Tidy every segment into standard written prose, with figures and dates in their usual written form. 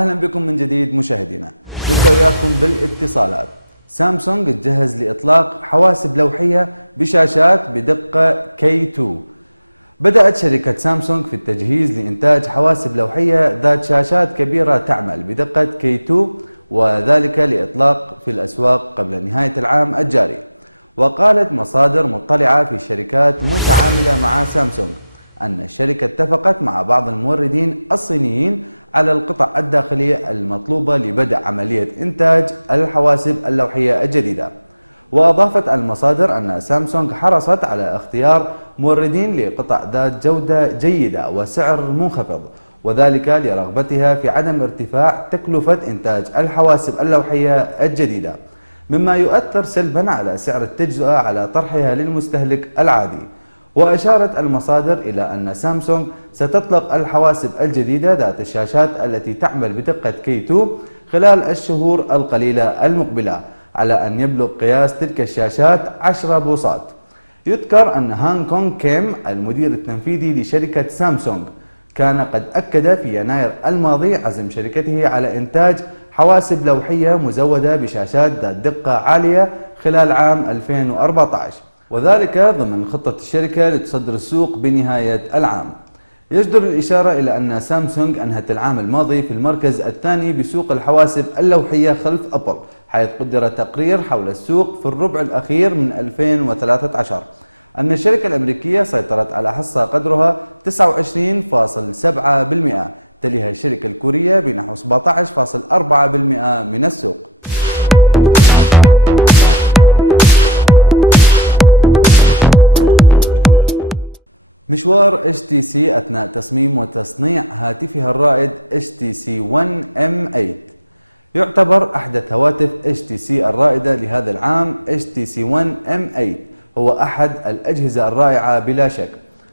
أهلا بكم من جديد مشاهدينا. نبدأ وياكم بالاتصالات. سامسونج تجهز لإطلاق حواسب لوحية بشاشات بدقة K2. بدأت شركة سامسونج في التجهيز لإنتاج حواسب لوحية ذات شاشات كبيرة تعمل بدقة K2، وذلك لإطلاق في الأسواق قبل نهاية العام الجاري. وقالت مصادر مطلعة في شركات متعاملة مع سامسونج أن الشركة اتفقت مع بعض الموردين الصينيين على القطع الداخلية المطلوبة لبدء عملية إنتاج الحواسب اللوحية الجديدة. وأضافت المصادر أن سامسونج حرصت على اختيار موردين لقطع ذات جودة جيدة وسعر منخفض، وذلك لرغبتها في عدم ارتفاع تكلفة إنتاج الحواسب اللوحية الجديدة، مما يؤثر سلبا على سعر التجزئة على طرحها للمستهلك العادي. وأشارت المصادر إلى أن سامسونج ستطلق الحواسب الجديدة ذات الشاشات التي تعمل بدقة K2 خلال الشهور القليلة المقبلة، على أن يبلغ قياس تلك الشاشات 10 بوصات. يذكر أن هانغ كونغ كيم المدير التنفيذي لشركة سامسونج كان قد أكد في يناير الماضي عزم شركته على إنتاج حواسب لوحية مزودة بشاشات ذات دقة عالية خلال عام 2014، وذلك ضمن خطة الشركة لتصدر السوق بنهاية العام. يجدر الإشارة إلى أن سامسونج أنهت العام الماضي في المركز الثاني بسوق الحواسب اللوحية خلف أبل، حيث قدر تقرير حول السوق في الربع الأخير من 2013 أن الشركة الأمريكية سيطرت على حصة قدرها 29.7%، تليها الشركة الكورية بنحو 17.4% من السوق. مشوار HTC أثناء تصميم وتصنيع هاتفها الرائد HTC One M8. يعتبر أحدث هواتف HTC الرائدة لهذا العام HTC One M8 هو أحد الأجهزة الرائعة بلا شك،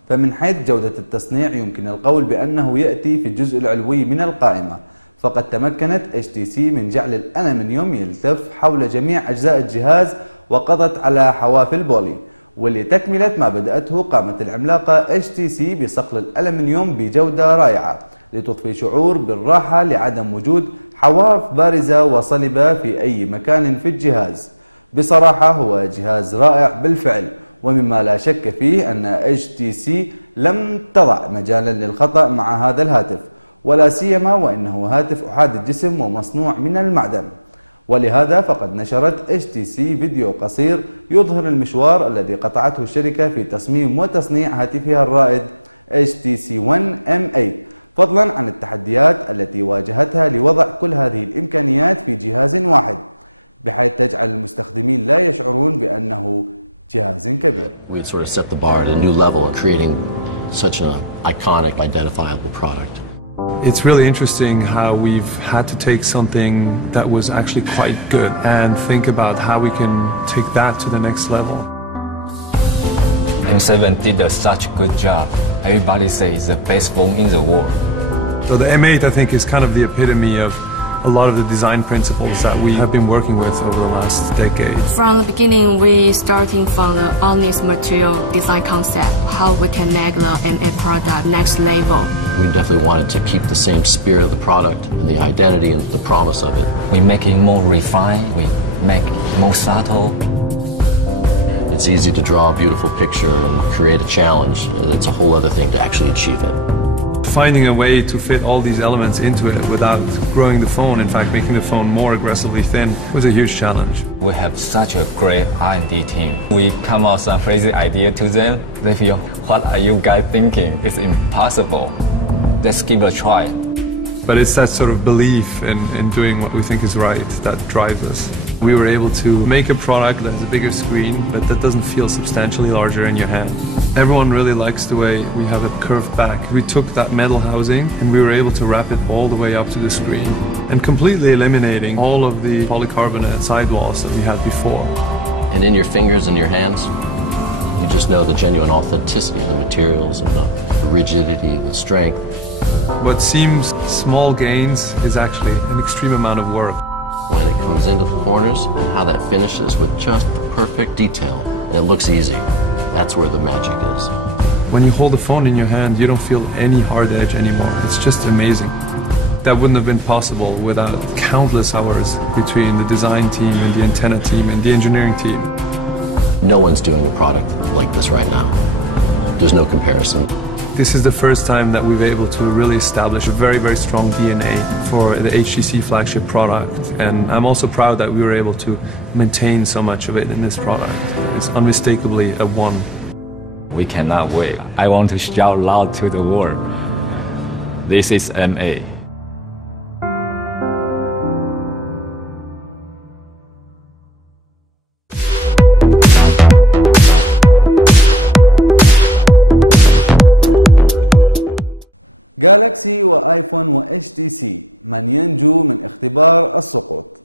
فمن حيث جودة التصنيع يمكن القول بأنه يأتي في الجزء العلوي من القائمة، فقد تمكنت HTC من جعل الألمنيوم يلتف حول جميع أجزاء الجهاز، وقضت على حوافل بولي، ولتكملة ما بدأته قامت العملاقة HTC بصقل الألمنيوم بجودة رائعة لتضفي شعور بالراحة لعدم وجود حواف بارزة وصلبة في أي مكان في الجهاز. بصراحة هو جهاز رائع بالفعل، ومما لا شك فيه أن HTC لم تضع مجالا للخطأ مع هذا الهاتف، ولا سيما وإنه هاتف أحاد الجسم ومصنوع من المعدن. ولهذا فقد نشرت HTC فيديو قصير يظهر المشوار الذي قطعته الشركة في تصميم وتصنيع هاتفها الرائد HTC One M8، فضلا عن التحديات التي واجهتها لوضع كل هذه الإمكانيات في جهاز واحد، بحيث تجعل المستخدمين لا يشعرون بأنه جهاز كبير. We had sort of set the bar at a new level in creating such an iconic, identifiable product. It's really interesting how we've had to take something that was actually quite good and think about how we can take that to the next level. M7 did such a good job. Everybody says it's the best phone in the world. So the M8 I think is kind of the epitome of a lot of the design principles that we have been working with over the last decade. From the beginning, we starting from the honest material design concept, how we can make the M8 product next level. We definitely wanted to keep the same spirit of the product and the identity and the promise of it. We make it more refined, we make it more subtle. It's easy to draw a beautiful picture and create a challenge, and it's a whole other thing to actually achieve it. Finding a way to fit all these elements into it without growing the phone, in fact making the phone more aggressively thin, was a huge challenge. We have such a great R&D team. We come out some crazy idea to them. They feel, what are you guys thinking? It's impossible. Let's give it a try. But it's that sort of belief in doing what we think is right that drives us. We were able to make a product that has a bigger screen, but that doesn't feel substantially larger in your hand. Everyone really likes the way we have it curved back. We took that metal housing and we were able to wrap it all the way up to the screen and completely eliminating all of the polycarbonate sidewalls that we had before. And in your fingers and your hands, you just know the genuine authenticity of the materials and the rigidity, the strength. What seems small gains is actually an extreme amount of work. When it comes into the corners and how that finishes with just perfect detail, and it looks easy, that's where the magic is. When you hold the phone in your hand, you don't feel any hard edge anymore. It's just amazing. That wouldn't have been possible without countless hours between the design team and the antenna team and the engineering team. No one's doing a product like this right now. There's no comparison. This is the first time that we've been able to really establish a very, very strong DNA for the HTC flagship product. And I'm also proud that we were able to maintain so much of it in this product. It's unmistakably a one. We cannot wait. I want to shout loud to the world. This is MA. جالكسي وآيفون واتش تي سي من ينجو من اختبار السقوط.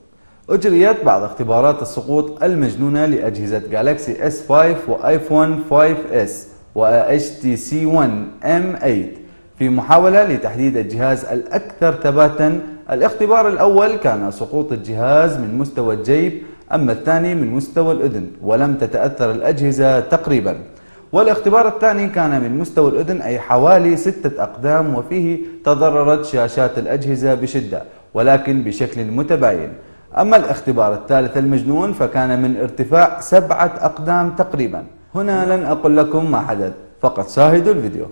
أجريت بعض اختبارات السقوط المجنونة لأجهزة جالكسي S5 وآيفون 5S واتش تي سي 1 M8 في محاولة لتحديد الجهاز الأكثر ثباتا. الاختبار الأول كان سقوط الجهاز من مستوى الجيب، أما الثاني من مستوى الأذن، ولم تتأثر الأجهزة تقريبا. والاختبار الثاني كان من مستوى الأذن، أي حوالي 6 أقدام، وفيه تضررت شاشات الأجهزة بشدة ولكن بشكل متباين. أما الاختبار الثالث المجنون فكان من ارتفاع 7 أقدام تقريبا. هنا لن أقول لكم ما حدث، فقط شاهدوا الفيديو.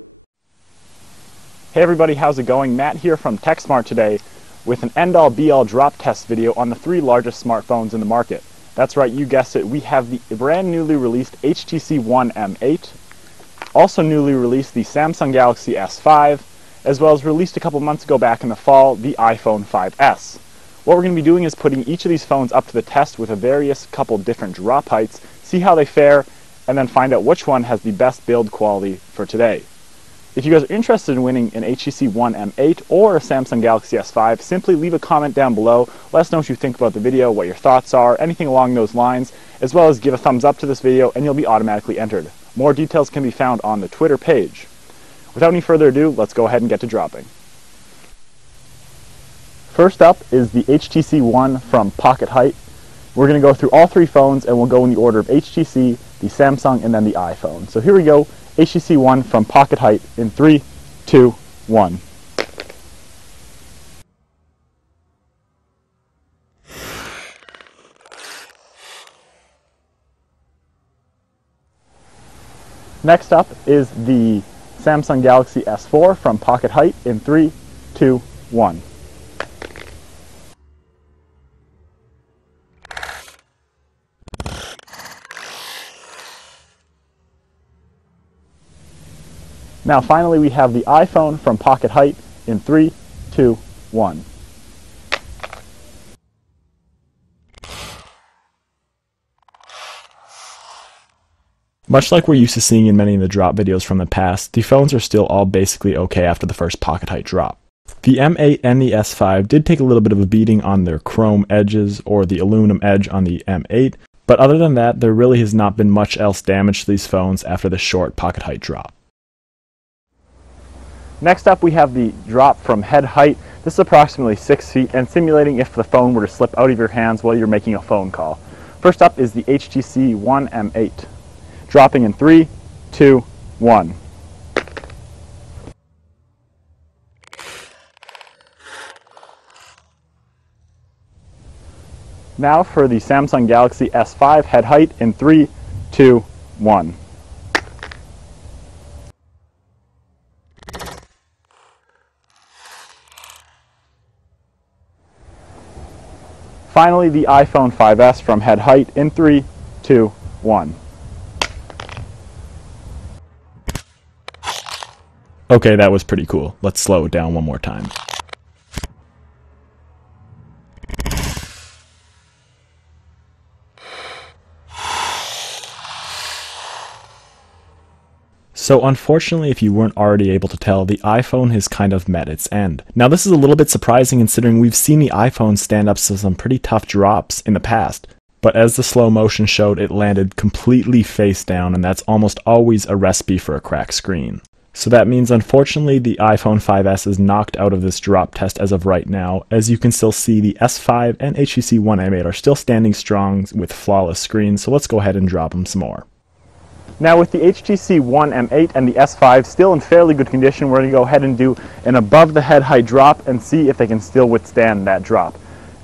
Hey everybody, how's it going? Matt here from TechSmart today with an end-all be-all drop test video on the 3 largest smartphones in the market. That's right, you guessed it, we have the brand newly released HTC One M8, also newly released the Samsung Galaxy S5, as well as released a couple months ago back in the fall, the iPhone 5S. What we're going to be doing is putting each of these phones up to the test with a various couple different drop heights, see how they fare, and then find out which one has the best build quality for today. If you guys are interested in winning an HTC One M8 or a Samsung Galaxy S5, simply leave a comment down below. Let us know what you think about the video, what your thoughts are, anything along those lines, as well as give a thumbs up to this video and you'll be automatically entered. More details can be found on the Twitter page. Without any further ado, let's go ahead and get to dropping. First up is the HTC One from Pocket Height. We're going to go through all 3 phones and we'll go in the order of HTC, the Samsung, and then the iPhone. So here we go. HTC One from Pocket Height in 3, 2, 1. Next up is the Samsung Galaxy S4 from Pocket Height in 3, 2, 1. Now finally we have the iPhone from Pocket Height in 3, 2, 1. Much like we're used to seeing in many of the drop videos from the past, the phones are still all basically okay after the first Pocket Height drop. The M8 and the S5 did take a little bit of a beating on their chrome edges or the aluminum edge on the M8, but other than that there really has not been much else damage to these phones after the short Pocket Height drop. Next up we have the drop from head height. This is approximately 6 feet and simulating if the phone were to slip out of your hands while you're making a phone call. First up is the HTC One M8. Dropping in 3, 2, 1. Now for the Samsung Galaxy S5 head height in 3, 2, 1. Finally, the iPhone 5S from head height in 3, 2, 1. Okay, that was pretty cool. Let's slow it down one more time. So unfortunately, if you weren't already able to tell, the iPhone has kind of met its end. Now this is a little bit surprising considering we've seen the iPhone stand up to some pretty tough drops in the past. But as the slow motion showed, it landed completely face down, and that's almost always a recipe for a cracked screen. So that means unfortunately the iPhone 5S is knocked out of this drop test as of right now. As you can still see, the S5 and HTC One M8 are still standing strong with flawless screens, so let's go ahead and drop them some more. Now with the HTC One M8 and the S5 still in fairly good condition, we're going to go ahead and do an above the head height drop and see if they can still withstand that drop.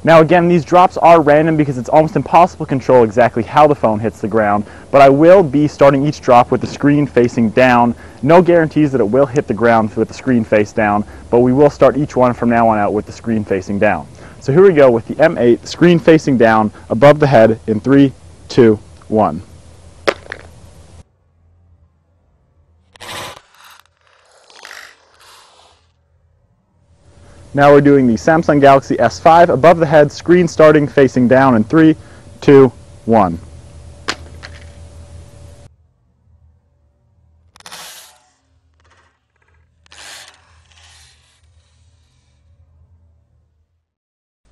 Now again, these drops are random because it's almost impossible to control exactly how the phone hits the ground, but I will be starting each drop with the screen facing down. No guarantees that it will hit the ground with the screen face down, but we will start each one from now on out with the screen facing down. So here we go with the M8, screen facing down, above the head in 3, 2, 1. Now we're doing the Samsung Galaxy S5 above the head, screen starting facing down in 3, 2, 1.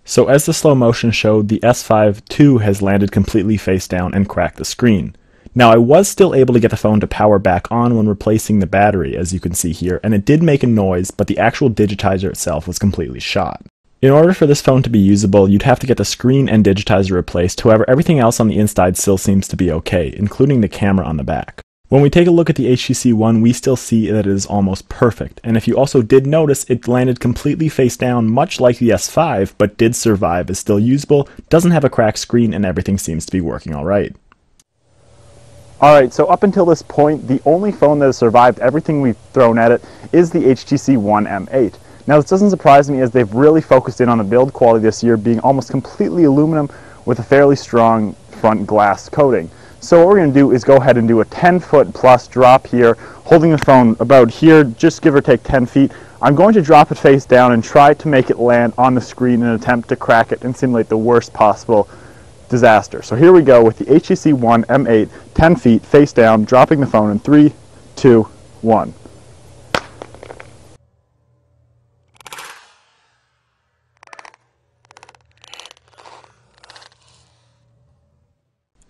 So as the slow motion showed, the S5 too has landed completely face down and cracked the screen. Now I was still able to get the phone to power back on when replacing the battery, as you can see here, and it did make a noise, but the actual digitizer itself was completely shot. In order for this phone to be usable, you'd have to get the screen and digitizer replaced, however everything else on the inside still seems to be okay, including the camera on the back. When we take a look at the HTC One, we still see that it is almost perfect, and if you also did notice, it landed completely face down much like the S5, but did survive, is still usable, doesn't have a cracked screen, and everything seems to be working alright. Alright, so up until this point, the only phone that has survived everything we've thrown at it is the HTC One M8. Now this doesn't surprise me as they've really focused in on the build quality this year, being almost completely aluminum with a fairly strong front glass coating. So what we're going to do is go ahead and do a 10-foot plus drop here, holding the phone about here, just give or take 10 feet. I'm going to drop it face down and try to make it land on the screen in an attempt to crack it and simulate the worst possible disaster. So here we go with the HTC One M8, 10 feet, face down, dropping the phone in 3, 2, 1.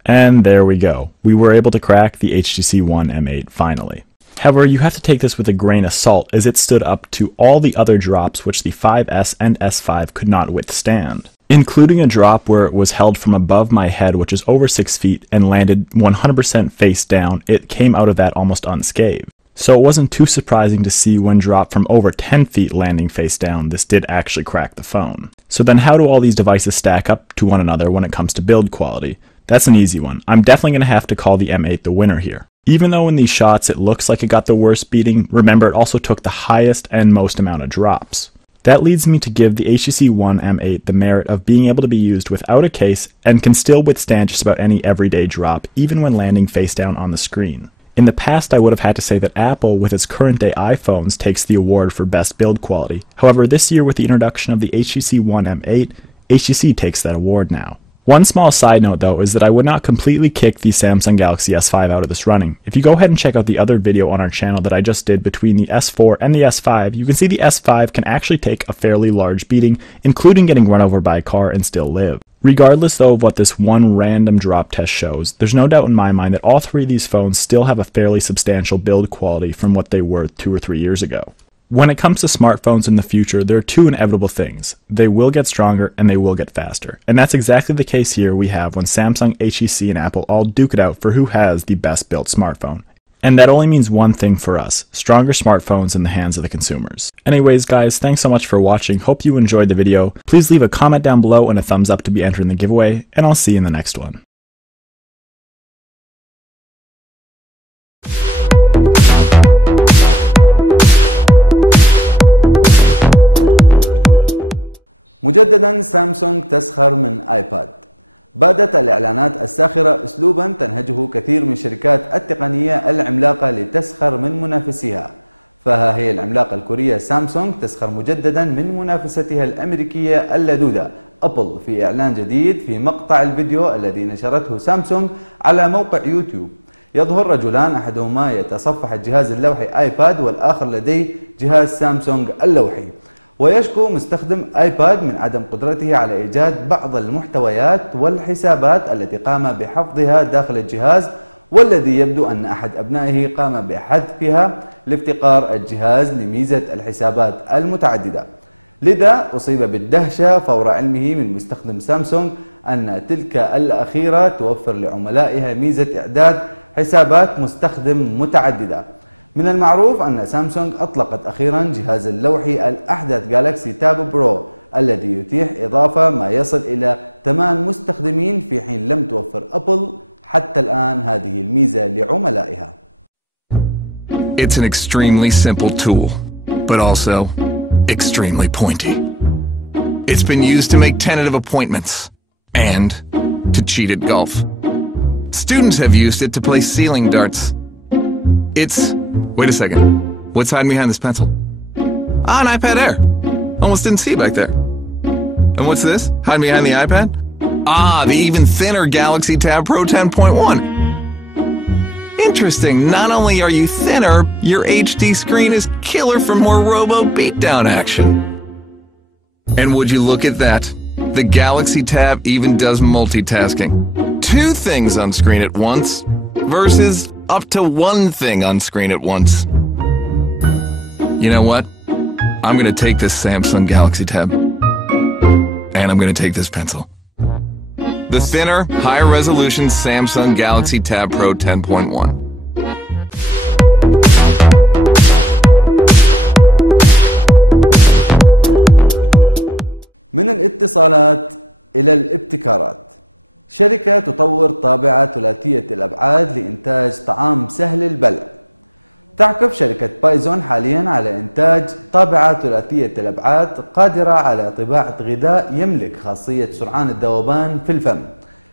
And there we go. We were able to crack the HTC One M8 finally. However, you have to take this with a grain of salt as it stood up to all the other drops which the 5S and S5 could not withstand, including a drop where it was held from above my head, which is over 6 feet, and landed 100% face down. It came out of that almost unscathed. So it wasn't too surprising to see when dropped from over 10 feet landing face down, this did actually crack the phone. So then how do all these devices stack up to one another when it comes to build quality? That's an easy one. I'm definitely going to have to call the M8 the winner here. Even though in these shots it looks like it got the worst beating, remember it also took the highest and most amount of drops. That leads me to give the HTC One M8 the merit of being able to be used without a case and can still withstand just about any everyday drop, even when landing face down on the screen. In the past I would have had to say that Apple, with its current day iPhones, takes the award for best build quality. However, this year with the introduction of the HTC One M8, HTC takes that award now. One small side note though is that I would not completely kick the Samsung Galaxy S5 out of this running. If you go ahead and check out the other video on our channel that I just did between the S4 and the S5, you can see the S5 can actually take a fairly large beating, including getting run over by a car, and still live. Regardless though of what this one random drop test shows, there's no doubt in my mind that all three of these phones still have a fairly substantial build quality from what they were 2 or 3 years ago. When it comes to smartphones in the future, there are two inevitable things. They will get stronger and they will get faster. And that's exactly the case here we have when Samsung, HTC, and Apple all duke it out for who has the best built smartphone. And that only means one thing for us: stronger smartphones in the hands of the consumers. Anyways guys, thanks so much for watching. Hope you enjoyed the video. Please leave a comment down below and a thumbs up to be entered in the giveaway, and I'll see you in the next one. مجددا سامسونج تسخر من آيباد. بادت الإعلانات الساخرة أسلوبا تنهجه كثير من الشركات التقنية العملاقة لتسخر من منافسيها. فها هي العملاقة الكورية سامسونج تسخر مجددا من منافستها الأمريكية اللدودة أبل في إعلان جديد في مقطع الفيديو الذي نشرته سامسونج على موقع يوتيوب. يظهر رجلان أحدهما يتصفح الجهاز اللوحي آيباد والآخر لديه جهاز سامسونج اللوحي. ويشكو مستخدم آيباد من عدم قدرته على إيجاد بعض المحتويات والحسابات التي قام بحفظها داخل الجهاز، والذي يبدو أن أحد أبنائه قام بحذفها لافتقار الجهاز لميزة الحسابات المتعددة. لذا أصيب بالدهشة فور علمه من مستخدم سامسونج أن تلك الأخيرة توفر لعملائها ميزة إعداد حسابات مستخدم متعددة. من المعروف أن سامسونج أطلقت أخيرا جهاز اللوحي الأحدث جالاكسي تاب برو الذي يتيح إضافة ما يصل إلى 8 مستخدمين، في حين لم توفر أبل حتى الآن هذه الميزة لعملائها. It's an extremely simple tool, but also extremely pointy. It's been used to make tentative appointments and to cheat at golf. Students have used it to play ceiling darts. Wait a second. What's hiding behind this pencil? Ah, an iPad Air. Almost didn't see it back there. And what's this? Hiding behind the iPad? Ah, the even thinner Galaxy Tab Pro 10.1. Interesting. Not only are you thinner, your HD screen is killer for more robo beatdown action. And would you look at that? The Galaxy Tab even does multitasking. 2 things on screen at once versus up to 1 thing on screen at once. You know what? I'm going to take this Samsung Galaxy Tab and I'm going to take this pencil. The thinner, higher resolution Samsung Galaxy Tab Pro 10.1. من الاتصالات إلى الابتكارات. شركة تطور طابعة ثلاثية الأبعاد لإنتاج طعام سهل البلع. تعكف شركة بايزون حاليا على إنتاج طابعة ثلاثية الأبعاد قادرة على طباعة غذاء يملك خاصية سرعان الذوبان في الفم،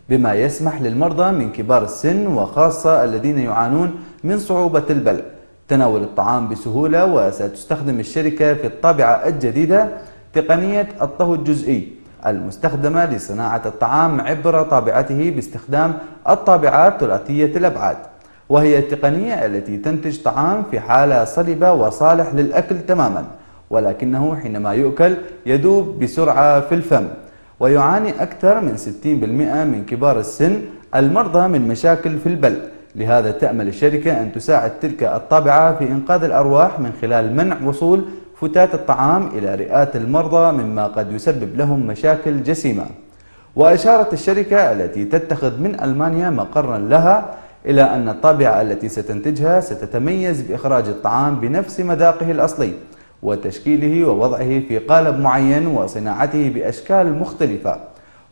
بما يسمح للمرضى من كبار السن وخاصة الذين يعانون من صعوبة البلع تناول الطعام بسهولة. وستستخدم الشركة في الطابعة الجديدة تقنية الطهو الجزئي المستخدمة لصناعة الطعام عبر طابعته باستخدام الطابعات ثلاثية الأبعاد، وهي التقنية التي تنتج طعام في حالة صلبة وصالح للأكل تماما، ولكنه حينما يؤكل يذوب بسرعة في الفم. ويعاني أكثر من 60% من كبار السن المرضى من مشاكل في البلع. لهذا تأمل الشركة أن تساعد تلك الطابعة في إنقاذ الأرواح من خلال منع وصول فتات الطعام إلى رئات المرضى مما قد يسبب لهم مشاكل جسيمة. وأشارت الشركة التي تتخذ من ألمانيا مقرا لها إلى أن الطابعة التي ستنتجها ستتميز بإخراج الطعام بنفس مذاقه الأصلي وتشكيله ووضعه في قالب معين وصناعته بأشكال مختلفة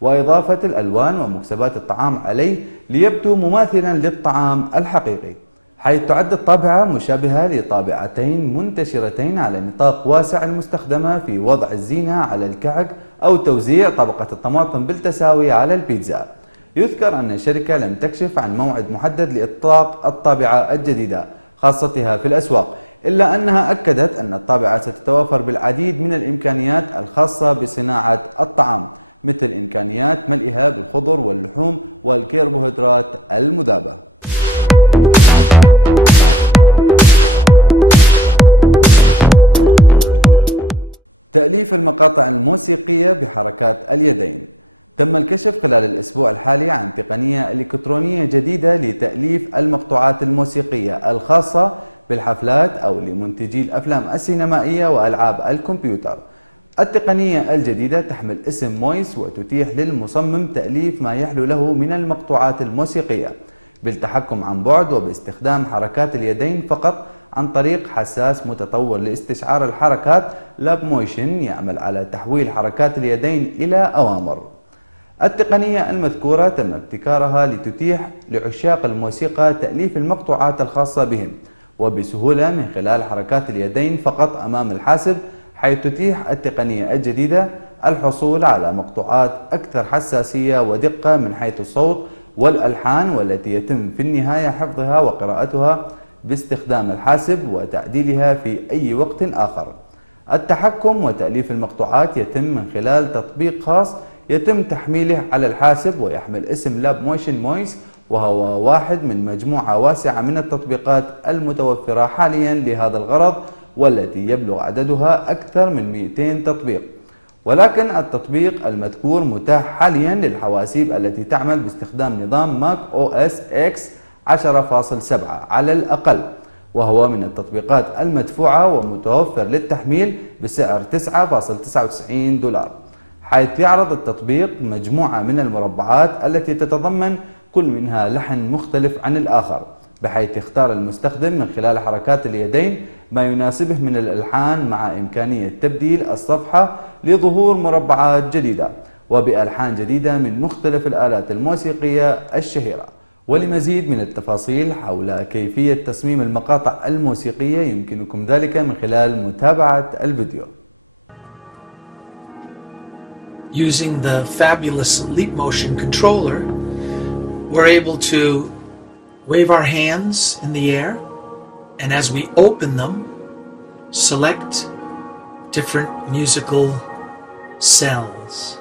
وإضافة الألوان ومكسبات الطعام عليه ليبدو مماثلا للطعام الحقيقي، حيث تعد الطابعة مشابهة لطابعتين منتشرتين على نطاق واسع المستخدمة في وضع الزينة على الكعك أو توزيع طبقة الطماطم بالتساوي على البيتزا. يذكر أن الشركة لم تكشف عن موعد محدد لإطلاق الطابعة الجديدة خاصتها في الأسواق، إلا أنها أكدت أن الطابعة ستتوافر بالعديد من الإمكانيات الخاصة بصناعة الطعام، مثل إمكانيات ملئها بالخضر واللحوم والكربوهيدرات المذابة. تأليف المقاطع الموسيقية بحركات اليدين. تم الكشف خلال الأسبوع الحالي عن تقنية إلكترونية جديدة لتأليف المقطوعات الموسيقية الخاصة بالحفلات أو لمنتجي الأفلام السينمائية وألعاب الكمبيوتر. التقنية الجديدة تحمل اسم مويس وتتيح للمصمم تأليف ما يحلو له من المقطوعات الموسيقية بالتحكم عن بعد وباستخدام حركات اليدين فقط عن طريق حساس متطور لاستشعار الحركات لاب مويشن يعمل على تحويل حركات اليدين إلى أوامر. التقنية المذكورة تم ابتكارها لتتيح لعشاق الموسيقى تأليف المقطوعات الخاصة بهم وبسهولة من خلال حركات اليدين فقط أمام الحاسب، حيث تتيح التقنية الجديدة الحصول على مقطوعات أكثر حساسية ودقة من حيث الصوت والألحان، والتي يتم في النهاية حفظها وقراءتها باستخدام الحاسب وتعديلها في أي وقت آخر. التحكم وتأليف المقطوعات يتم من خلال تطبيق خاص يتم تحميله على الحاسب ويحمل اسم لاب مويشن مويس، وهو واحد من مجموعة واسعة من التطبيقات المتوفرة حاليا لهذا الغرض، والتي يبلغ عددها أكثر من 200 تطبيق. ولكن التطبيق المذكور متاح حاليا للحواسيب التي تعمل باستخدام نظام ماك او اس اكس 10.7 على الأقل، وهو من التطبيقات المدفوعة ومتوفر للتحميل بسعر $9.99، حيث يعرض التطبيق مجموعة من المربعات التي تتضمن كل منها لحن مختلف عن الآخر، بحيث يختار المستخدم من خلال حركات اليدين ما يناسبه من الألحان، مع إمكانية تبديل الصفحة لظهور مربعات جديدة وبألحان جديدة من مختلف الآلات الموسيقية الشهيرة. ولمزيد من التفاصيل حول كيفية تصميم المقاطع الموسيقية يمكنكم ذلك من خلال متابعة الفيديو. Using the fabulous Leap Motion controller, we're able to wave our hands in the air, and as we open them, select different musical cells.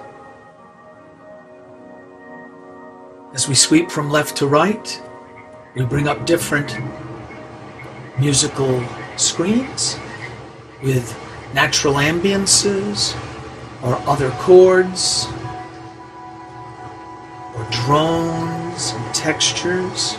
As we sweep from left to right, we bring up different musical screens with natural ambiances, or other chords, or drones and textures.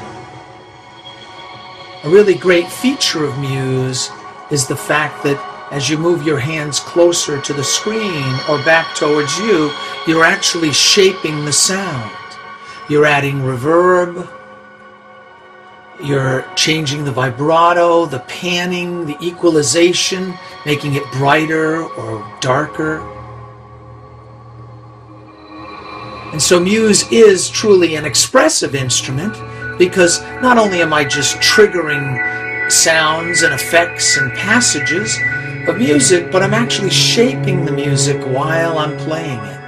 A really great feature of Muse is the fact that as you move your hands closer to the screen or back towards you, you're actually shaping the sound. You're adding reverb, you're changing the vibrato, the panning, the equalization, making it brighter or darker. And so Muse is truly an expressive instrument, because not only am I just triggering sounds and effects and passages of music, but I'm actually shaping the music while I'm playing it.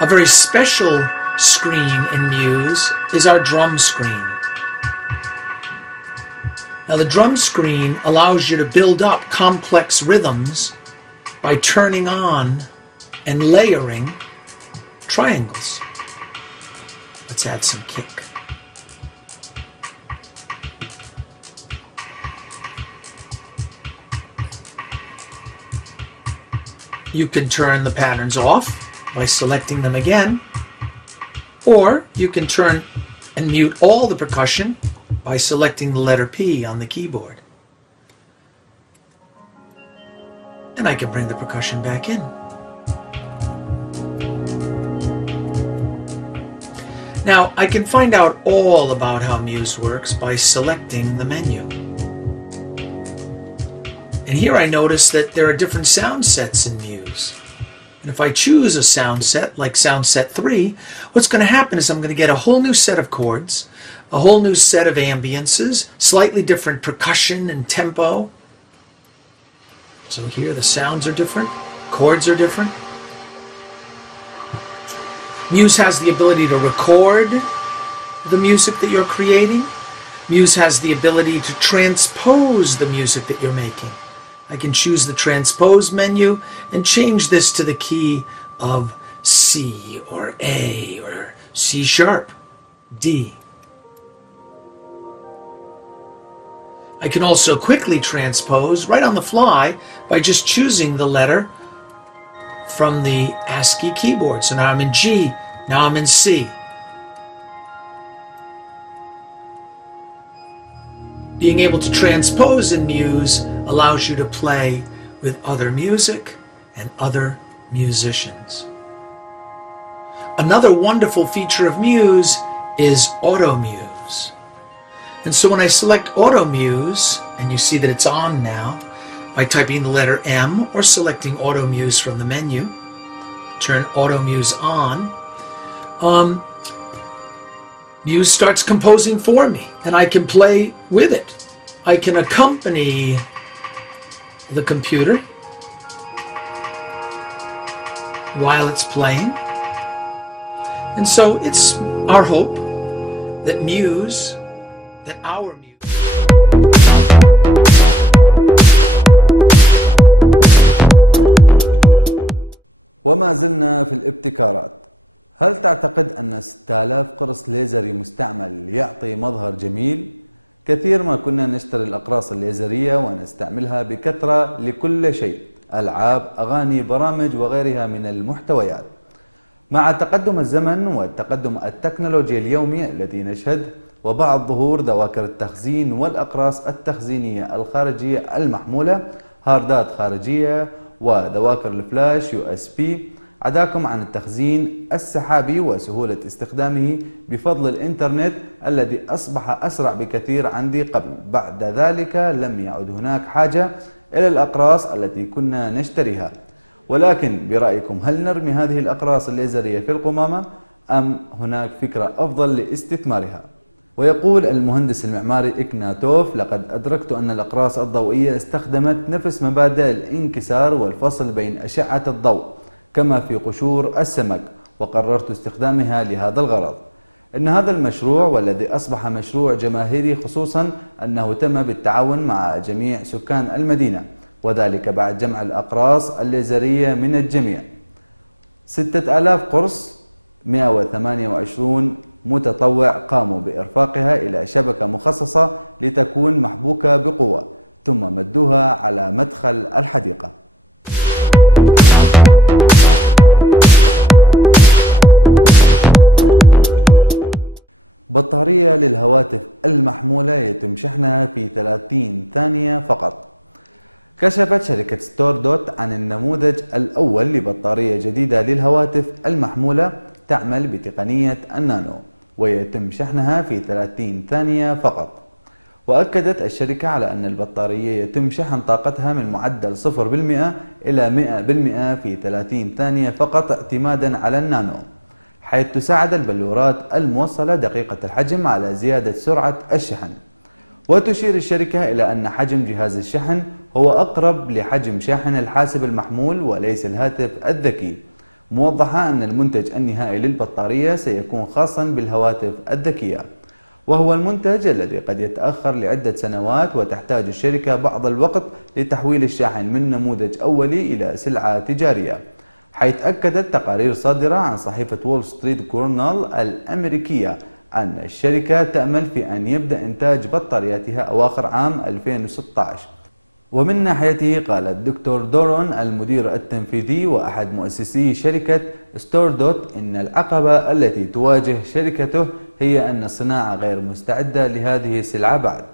A very special screen in Muse is our drum screen. Now the drum screen allows you to build up complex rhythms by turning on and layering triangles. Let's add some kick. You can turn the patterns off by selecting them again, or you can turn and mute all the percussion by selecting the letter P on the keyboard. And I can bring the percussion back in. Now, I can find out all about how Muse works by selecting the menu. And here I notice that there are different sound sets in Muse. And if I choose a sound set, like sound set 3, what's going to happen is I'm going to get a whole new set of chords, a whole new set of ambiances, slightly different percussion and tempo. So here the sounds are different, chords are different. Muse has the ability to record the music that you're creating. Muse has the ability to transpose the music that you're making. I can choose the transpose menu and change this to the key of C or A or C sharp, D. I can also quickly transpose right on the fly by just choosing the letter from the ASCII keyboard. So now I'm in G, now I'm in C. Being able to transpose in Muse allows you to play with other music and other musicians. Another wonderful feature of Muse is Auto Muse. And so when I select Auto Muse, and you see that it's on now, by typing the letter M or selecting Auto Muse from the menu, turn Auto Muse on, Muse starts composing for me, and I can play with it. I can accompany the computer while it's playing. And so it's our hope that our Muse. وما زلنا في الابتكارات. هل تعتقد أن 6000 قرص ليزري مستعمل يعطي مظهر جميل؟ كثير ما كنا نشتري الأقراص الليزرية ونستعملها بكثرة لكل شيء، ألعاب، أغاني، برامج وغيرها من المحتويات. مع تقدم الزمن والتقدم التكنولوجي اليومي الذي نشهد، وبعد ظهور ذواكر التخزين والأقراص التخزينية الخارجية المحمولة، هاردات خارجية وذواكر الفلاش USB، عداكم عن التخزين السحابي وسهولة استخدامه بفضل الإنترنت الذي أصبح أسرع بكثير عندي قبل. بعد ذلك لم يعد هناك حاجة إلى الأقراص التي كنا نشتريها. ولكن برأيكم هل نرمي هذه الأقراص الليزرية في القمامة أم هناك فكرة أفضل لاستثمارها؟ ويقول المهندس المعماري إكناتوف: لقد أدركت أن الأقراص الضوئية استخدمت نفس مبادئ الانكسار والفصل بين أشعة الضوء كما في قشور السمك، وقررت استخدامها لهذا الغرض. إن هذا المشروع والذي أصبح مشروع جماهيري، خصوصا أنه تم بالتعاون مع جميع سكان المدينة، وذلك بعد جمع الأقراص الليزرية من الجميع. 6000 قرص، 128 متطوع قاموا بإرفاقها إلى شبكة مخصصة لتكون محبوكة بقوة، ثم مدوها على مدخل الحديقة. بطارية للهواتف المحمولة يتم شحنها في 30 ثانية فقط. كشفت شركة ستور دوت عن النموذج الأول لبطارية جديدة للهواتف المحمولة تعمل بتقنية النانو، ويتم شحنها في 30 ثانية فقط. وأكدت الشركة على أن البطارية يتم شحن طاقتها من معدل 0% إلى 100% في 30 ثانية فقط، اعتمادا على النانو، حيث تساعد البلورات الموصلة دقيقة الحجم على زيادة سرعة الشحن. وتشير الشركة إلى أن حجم جهاز الشحن هو أقرب لحجم شاحن الحاسب المحمول وليس الهاتف الذكي، موضحة أن المنتج النهائي للبطارية سيكون خاصا بالهواتف الذكية، وهو المنتج الذي قد يتأخر لعدة سنوات، وتحتاج الشركة بعض الوقت لتحويل الشاحن من نموذج أولي إلى سلعة تجارية، حيث أكدت تقارير صادرة عن صحيفة وول ستريت جورنال الأمريكية أن الشركة تأمل في أن يبدأ إنتاج بطارياتها أواخر عام 2016. ومن ناحيته قال الدكتور دورون المدير التنفيذي وأحد مؤسسي شركة ستور دوت إن العقبة التي تواجه شركته هي أن الصناعة غير مستعدة لهذه السلعة بعد،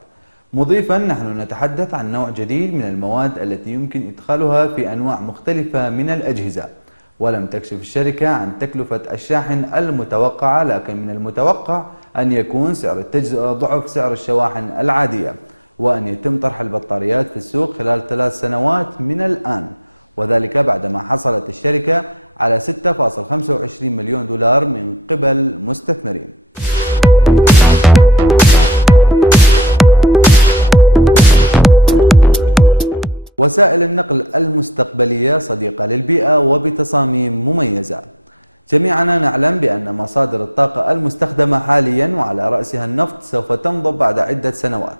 مضيفا: نحن نتحدث عن نوع جديد من المواد التي يمكن إدخالها في أنواع مختلفة من الأجهزة. ولم تكشف الشركة عن تكلفة الشاحن المتوقعة، لكن من المتوقع أن يكون سعر التجزئة ضعف سعر الشواحن العادية، وأن يتم طرح البطاريات في السوق خلال 3 سنوات من الآن، وذلك بعدما حصلت الشركة على 6.25 مليون دولار من قبل مستثمرين. وسائل النقل المستقبلية صديقة للبيئة وبتصاميم مميزة. جميعنا نعلم بأن مصادر الطاقة المستخدمة حاليا وعلى رأسها النفط سوف تنضب بعد عدة سنوات،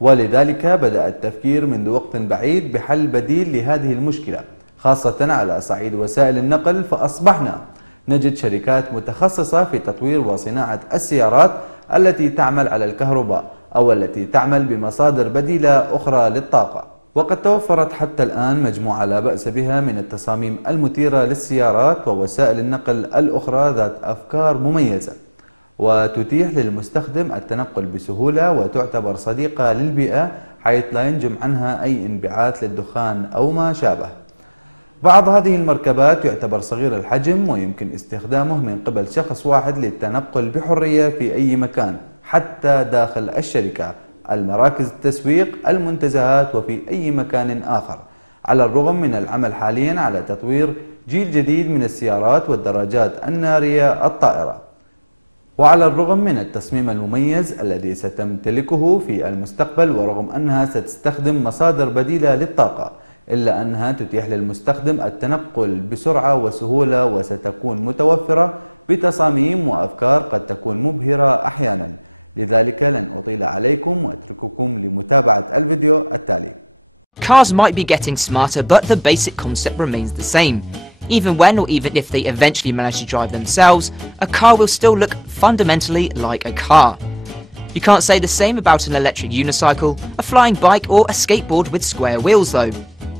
ولذلك بدأ التفكير منذ وقت بعيد بحل بديل لهذه المشكلة، خاصة على صعيد وسائل النقل. فأصبحنا نجد شركات متخصصة في تطوير وصناعة السيارات التي تعمل على الكهرباء أو التي تعمل بمصادر بديلة أخرى للطاقة. وقد توفرت حتى الآن مجموعة لا بأس بها من التصاميم المثيرة للسيارات ووسائل النقل الأخرى ذات أفكار مميزة، وتتيح للمستخدم التنقل بسهولة، وتعتبر صديقة للبيئة حيث لا ينجم عنها أي انبعاث للدخان أو ما شابه. بعض هذه المركبات يعتبر صغير الحجم، ويمكن استخدامه من قبل شخص واحد للتنقل بحرية في أي مكان، حتى داخل الشركة، المراكز التسويق، المنتزهات، وفي أي مكان آخر، على الرغم من العمل حاليا على تطوير جيل جديد من السيارات والدراجات النارية الطائرة. وعلى الرغم من التصميم المميز الذي ستمتلكه في المستقبل، ورغم أنها ستستخدم مصادر بديلة للطاقة، إلا أنها تتيح للمستخدم التنقل بسرعة وسهولة، وستكون متوفرة بتصاميم وأفكار قد تكون مبهرة أحيانا. لذلك لن أطيل عليكم وأترككم لمتابعة الفيديو التالي. Cars might be getting smarter, but the basic concept remains the same. Even when or even if they eventually manage to drive themselves, a car will still look fundamentally like a car. You can't say the same about an electric unicycle, a flying bike, or a skateboard with square wheels though.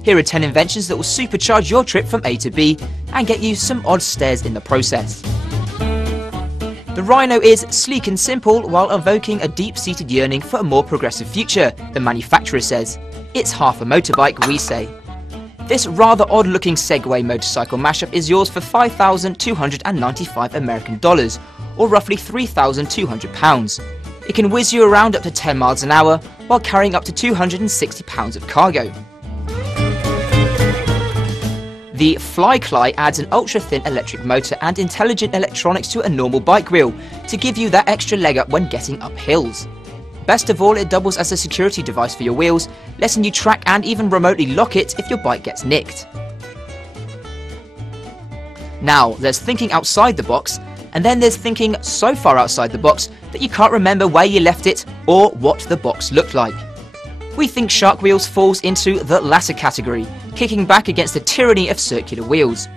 Here are 10 inventions that will supercharge your trip from A to B and get you some odd stares in the process. The Rhino is sleek and simple while evoking a deep-seated yearning for a more progressive future, the manufacturer says. It's half a motorbike, we say. This rather odd-looking Segway motorcycle mashup is yours for $5,295 American dollars, or roughly £3,200. It can whiz you around up to 10 miles an hour while carrying up to 260 pounds of cargo. The Fly-Cly adds an ultra-thin electric motor and intelligent electronics to a normal bike wheel to give you that extra leg up when getting up hills. Best of all, it doubles as a security device for your wheels, letting you track and even remotely lock it if your bike gets nicked. Now, there's thinking outside the box, and then there's thinking so far outside the box that you can't remember where you left it or what the box looked like. We think Shark Wheels falls into the latter category, kicking back against the tyranny of circular wheels.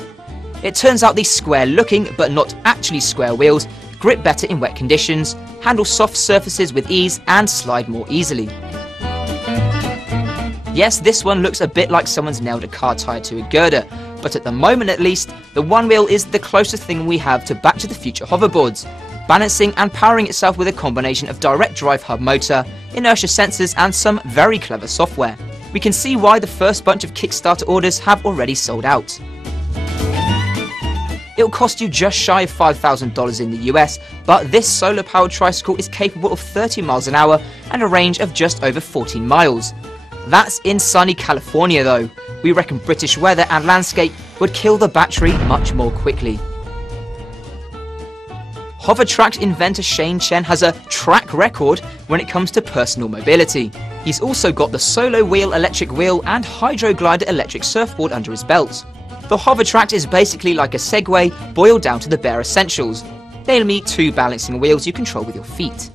It turns out these square-looking, but not actually square wheels, grip better in wet conditions, handle soft surfaces with ease, and slide more easily. Yes, this one looks a bit like someone's nailed a car tyre to a girder, but at the moment at least, the One Wheel is the closest thing we have to Back to the Future hoverboards, balancing and powering itself with a combination of direct drive hub motor, inertia sensors, and some very clever software. We can see why the first bunch of Kickstarter orders have already sold out. It'll cost you just shy of $5,000 in the US, but this solar-powered tricycle is capable of 30 miles an hour and a range of just over 14 miles. That's in sunny California though. We reckon British weather and landscape would kill the battery much more quickly. Hovertrack inventor Shane Chen has a track record when it comes to personal mobility. He's also got the Solo Wheel electric wheel and Hydro Glider electric surfboard under his belt. The Hovertrack is basically like a Segway boiled down to the bare essentials. They'll meet two balancing wheels you control with your feet.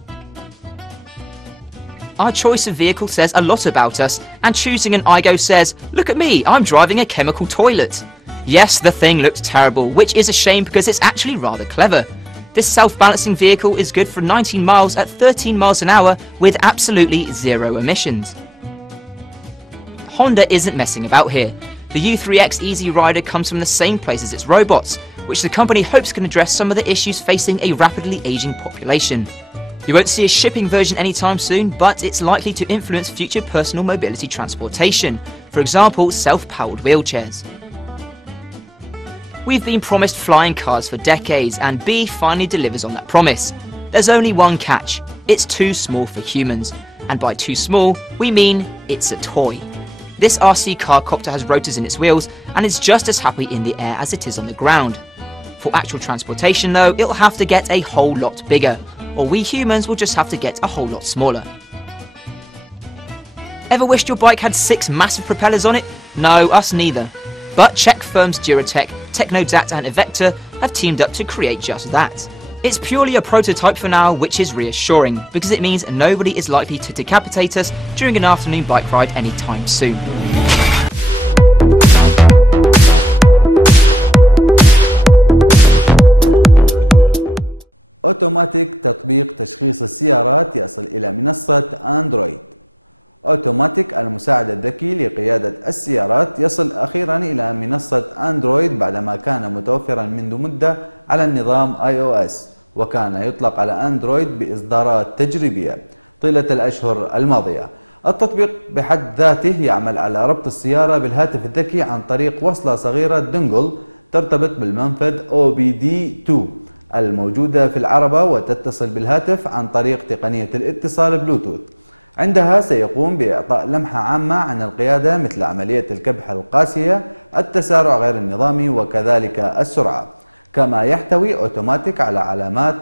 Our choice of vehicle says a lot about us, and choosing an iGo says, look at me, I'm driving a chemical toilet. Yes, the thing looks terrible, which is a shame because it's actually rather clever. This self-balancing vehicle is good for 19 miles at 13 miles an hour with absolutely zero emissions. Honda isn't messing about here. The U3X Easy Rider comes from the same place as its robots, which the company hopes can address some of the issues facing a rapidly aging population. You won't see a shipping version anytime soon, but it's likely to influence future personal mobility transportation, for example, self-powered wheelchairs. We've been promised flying cars for decades, and B finally delivers on that promise. There's only one catch: it's too small for humans, and by too small, we mean it's a toy. This RC car copter has rotors in its wheels and is just as happy in the air as it is on the ground. For actual transportation though, it'll have to get a whole lot bigger, or we humans will just have to get a whole lot smaller. Ever wished your bike had 6 massive propellers on it? No, us neither. But Czech firms Duratec, Technodat and Evector have teamed up to create just that. It's purely a prototype for now, which is reassuring, because it means nobody is likely to decapitate us during an afternoon bike ride anytime soon. أوتوماتيك تطبيق تشخيص السيارات يصل إلى منصة أندرويد. أوتوماتيك المساعد الذكي لقيادة السيارات يصل أخيرا إلى منصة أندرويد بعدما كان متوفرا منذ مدة على النظام iOS، وكان يطلق على أندرويد بإصدارات تجريبية طيلة الأشهر الماضية. التطبيق بحد ذاته يعمل على ربط السيارة بالهاتف الذكي عن طريق وصلة صغيرة دنجل ترتبط بالمنفذ OBD2 الموجودة في العربة وتتصل بالهاتف عن طريق تقنية الاتصال بلوتوث. عندها سيقوم بإعطاء لمحة عامة عن القيادة مثل عملية الكبح القاسية، التسارع غير النظامي، وكذلك السرعة. كما يحتوي أوتوماتيك على علامات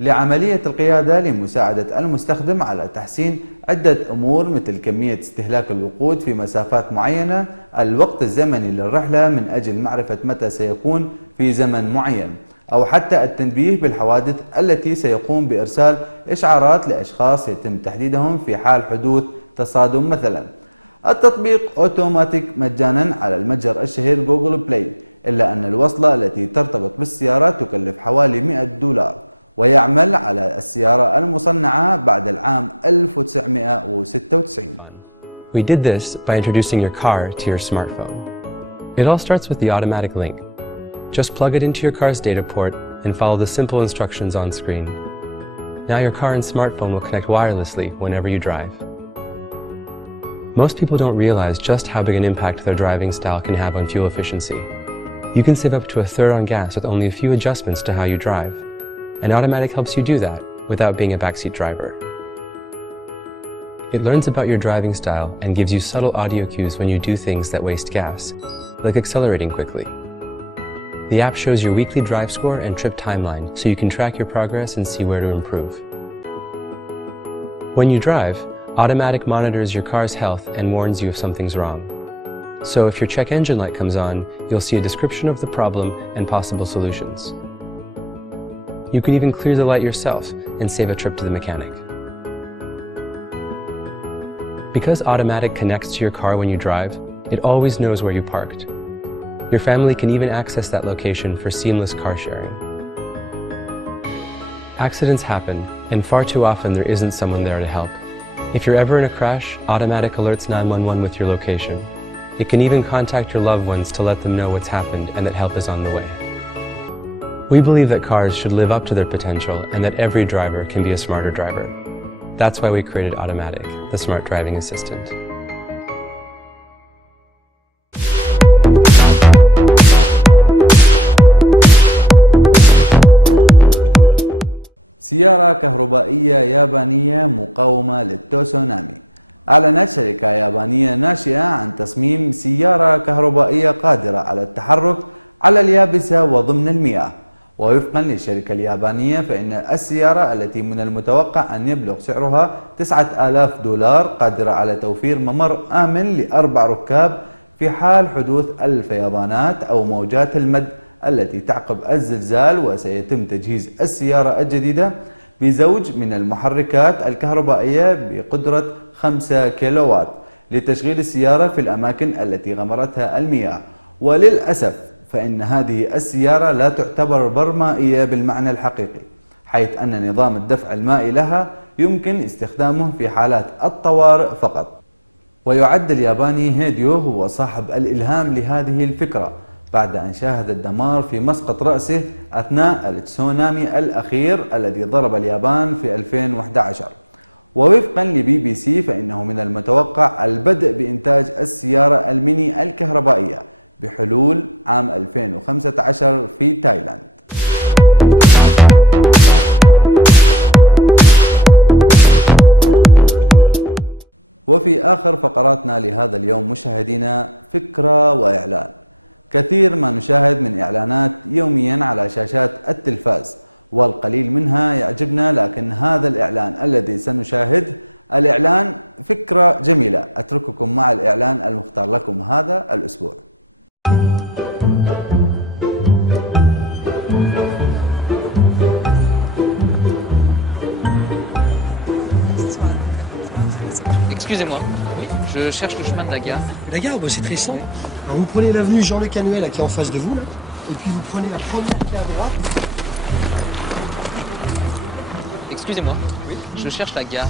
لعملية القيادة لمساعدة المستخدم على تحسين عدة أمور مثل كمية استهلاك الوقود في مسافات معينة، الوقت الزمني للرحلة من أجل معرفة متى سيكون في زمن معين، أو حتى التنبيه بالحوادث التي سيقوم بإرسال إشعارات لأشخاص يتم تحديدهم في حال حدوث تصادم مثلا. التطبيق أوتوماتيك مجانا على المتجر الشهير جوجل بلاي، إلا أن الوصلة التي ترتبط بالسيارة تكلف حوالي $100، ويعمل على السيارة المصنعة بعد العام 1996. We did this by introducing your car to your smartphone. It all starts with the automatic link. Just plug it into your car's data port and follow the simple instructions on screen. Now your car and smartphone will connect wirelessly whenever you drive. Most people don't realize just how big an impact their driving style can have on fuel efficiency. You can save up to a third on gas with only a few adjustments to how you drive. And automatic helps you do that without being a backseat driver. It learns about your driving style and gives you subtle audio cues when you do things that waste gas, like accelerating quickly. The app shows your weekly drive score and trip timeline so you can track your progress and see where to improve. When you drive, automatic monitors your car's health and warns you if something's wrong. So if your check engine light comes on, you'll see a description of the problem and possible solutions. You can even clear the light yourself and save a trip to the mechanic. Because automatic connects to your car when you drive, it always knows where you parked. Your family can even access that location for seamless car sharing. Accidents happen, and far too often there isn't someone there to help. If you're ever in a crash, automatic alerts 911 with your location. It can even contact your loved ones to let them know what's happened and that help is on the way. We believe that cars should live up to their potential and that every driver can be a smarter driver. That's why we created Automatic, the smart driving assistant. سيارة كهربائية يابانية مقاومة للتسونامي. أعلنت شركة يابانية ناشئة عن تصميم سيارة كهربائية قادرة على التحرك على اليابسة وضمن المياه. ووفقا للشركة اليابانية فإن السيارة التي من المتوقع أن يبلغ سعرها $9,000 قادرة على توفير ممر آمن ل4 ركاب في حال حدوث الفيضانات أو موجات المد التي تعقب الزلزال. وسيتم تجهيز السيارة الجديدة بزوج من المحركات الكهربائية بقدرة 5 كيلووات لتشغيل السيارة في الأماكن التي غمرتها المياه. وللأسف فإن هذه السيارة لا تعتبر برمائية بالمعنى الحقيقي، حيث أن نظام الدفع المائي لها يمكن استخدامه في حالات الطوارئ فقط. ويعد الياباني هيديو هو صاحب الإلهام لهذه الفكرة بعد أن شاهد الدمار في مسقط رأسه أثناء التسونامي الأخير الذي ضرب اليابان في 2011. ووفقا لBBC فإنه من المتوقع البدء بإنتاج السيارة الميني الكهربائية بحلول عام 2015 في تايلاند. وفي آخر فقراتنا لهذا اليوم مشاهدينا فكرة وإعلان. كثير ما نشاهد من إعلانات يوميا على شاشات التلفاز، والقليل منها يعجبنا، لكن هذا الإعلان الذي سنشاهده الإعلان فكرة جميلة. أترككم مع الإعلان المختار لكم هذا الأسبوع. Excusez-moi, je cherche le chemin de la gare. La gare, bah, c'est très simple. Alors, vous prenez l'avenue Jean-Luc Annuel qui est en face de vous, là, et puis vous prenez la première qui est à droite. Excusez-moi, oui, je cherche la gare.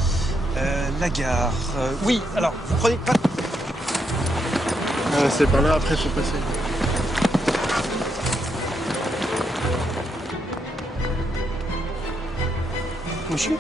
La gare. Oui, alors vous prenez pas. C'est par là, après faut passer. Monsieur ?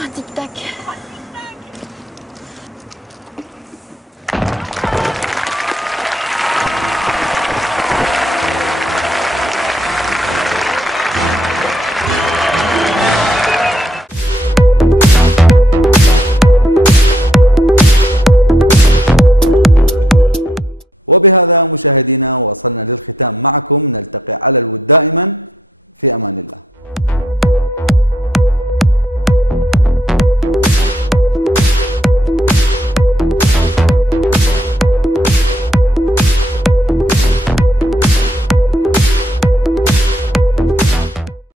Un tic-tac. وبهذا مشاهدينا وصلنا للختام معكم، نلتقي على الود دائما، في أمان الله.